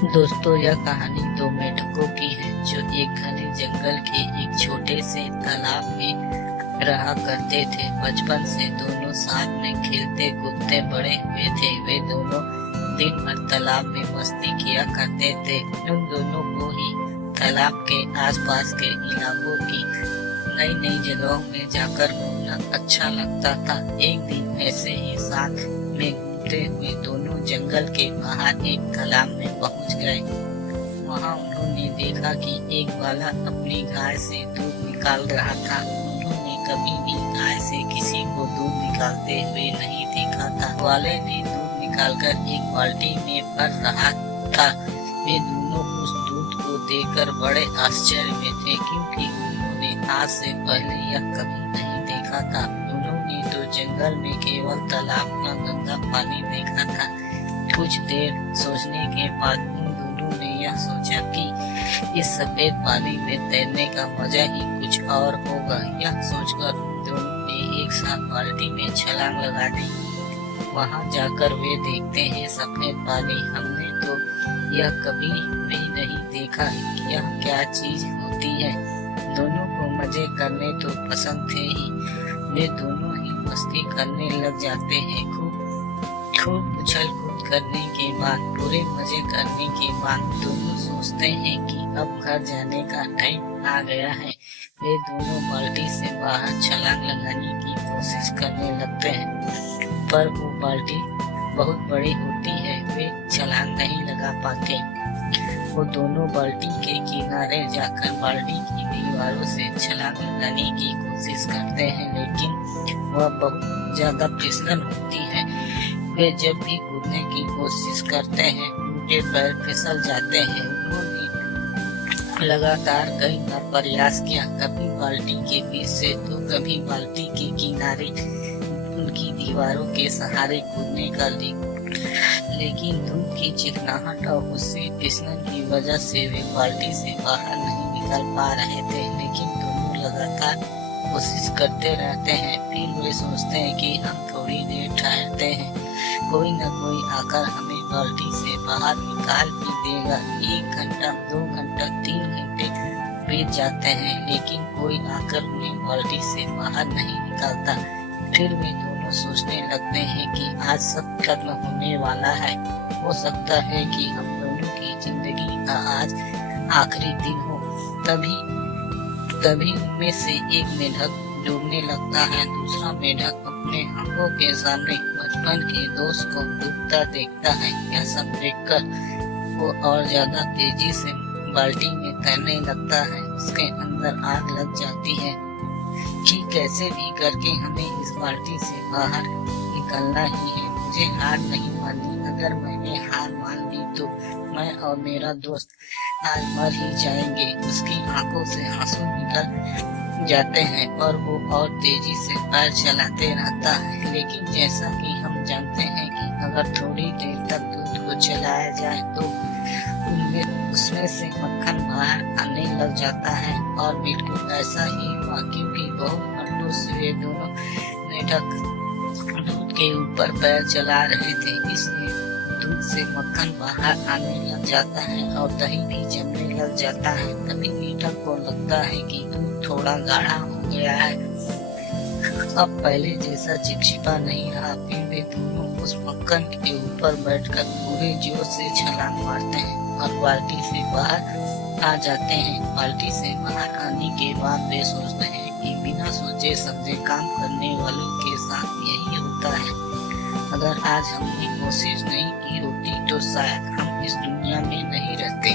दोस्तों, यह कहानी दो मेंढकों की है जो एक घने जंगल के एक छोटे से तालाब में रहा करते थे। बचपन से दोनों साथ में खेलते कूदते बड़े हुए थे। वे दोनों दिन भर तालाब में मस्ती किया करते थे। उन दोनों को ही तालाब के आसपास के इलाकों की नई नई जगहों में जाकर घूमना अच्छा लगता था। एक दिन ऐसे ही साथ में घूमते हुए दोनों जंगल के बाहर एक तालाब में पहुंच गए। वहां उन्होंने देखा कि एक ग्वाला अपनी गाय से दूध निकाल रहा था। उन्होंने कभी भी गाय से किसी को दूध निकालते हुए नहीं देखा था। ग्वाले ने दूध निकालकर एक बाल्टी में भर रहा था। वे दोनों उस दूध को देखकर बड़े आश्चर्य में थे, क्योंकि उन्होंने आज से पहले यह कभी नहीं देखा था। उन्होंने तो जंगल में केवल तालाब का गंदा पानी देखा था। कुछ देर सोचने के बाद उन दोनों ने यह सोचा कि इस सफेद पानी में तैरने का मजा ही कुछ और होगा। यह सोचकर उन दोनों ने एक साथ बाल्टी में छलांग लगा दी। वहां जाकर वे देखते हैं सफेद पानी। हमने तो यह कभी भी नहीं देखा। यह क्या चीज होती है। दोनों को मजे करने तो पसंद थे ही। वे दोनों ही मस्ती करने लग जाते हैं। खूब उछल कूद करने के बाद, पूरे मजे करने के बाद दोनों सोचते हैं कि अब घर जाने का टाइम आ गया है। वे दोनों बाल्टी से बाहर छलांग लगाने की कोशिश करने लगते हैं, पर वो बाल्टी बहुत बड़ी होती है। वे छलांग नहीं लगा पाते। वो दोनों बाल्टी के किनारे जाकर बाल्टी की दीवारों से छलांग लगाने की कोशिश करते हैं, लेकिन वह बहुत ज्यादा फिसलन होती है। वे जब भी कूदने की कोशिश करते हैं, उनके पैर फिसल जाते हैं। उन्होंने लगातार कई बार प्रयास किया, कभी बाल्टी के बीच से तो कभी बाल्टी के किनारे उनकी दीवारों के सहारे कूदने का, लेकिन धूप की चिकनाहट और उससे फिसलन की वजह से वे बाल्टी से बाहर नहीं निकल पा रहे थे। लेकिन दोनों लगातार कोशिश करते रहते हैं। फिर वे सोचते हैं कि हम थोड़ी देर ठहरते हैं, कोई न कोई आकर हमें बाल्टी से बाहर निकाल भी देगा। 1 घंटा, 2 घंटा, 3 घंटे बीत जाते हैं, लेकिन कोई आकर उन्हें बाल्टी से बाहर नहीं निकालता। फिर वे दोनों सोचने लगते हैं कि आज सब खत्म होने वाला है। हो सकता है कि हम दोनों की जिंदगी का आज आखिरी दिन हो। तभी उनमें से एक मेंढक डूबने लगता है। दूसरा मेंढक अपने आंखों के सामने बचपन के दोस्त को डूबता देखता है। यह सब देखकर वो और ज्यादा तेजी से बाल्टी में तैरने लगता है। उसके अंदर आग लग जाती है कि कैसे भी करके हमें इस बाल्टी से बाहर निकलना ही है। मुझे हार नहीं माननी। अगर मैंने हार मान ली तो मैं और मेरा दोस्त आज मर ही जाएंगे। उसकी आंखों से आंसू निकल जाते हैं और वो और तेजी से पैर चलाते रहता है। लेकिन जैसा कि हम जानते हैं कि अगर थोड़ी देर तक दूध को चलाया जाए तो उसमें से मक्खन बाहर आने लग जाता है। और बिल्कुल ऐसा ही हुआ, क्योंकि बहुत घंटों से वे दोनों मेंढक दूध के ऊपर पैर चला रहे थे। इसलिए दूध से मक्खन बाहर आने लग जाता है और दही भी जमने लग जाता है। तभी मेंढक को लगता है कि दूध थोड़ा गाढ़ा हो गया है, अब पहले जैसा चिपचिपा नहीं रहा। फिर वे दोनों उस मक्खन के ऊपर बैठकर पूरे जोर से छलांग मारते हैं और बाल्टी से बाहर आ जाते हैं। बाल्टी से बाहर आने के बाद वे सोचते हैं कि बिना सोचे समझे काम करने वालों के साथ यही होता है। अगर आज हमने कोशिश नहीं की होती तो शायद हम इस दुनिया में नहीं रहते।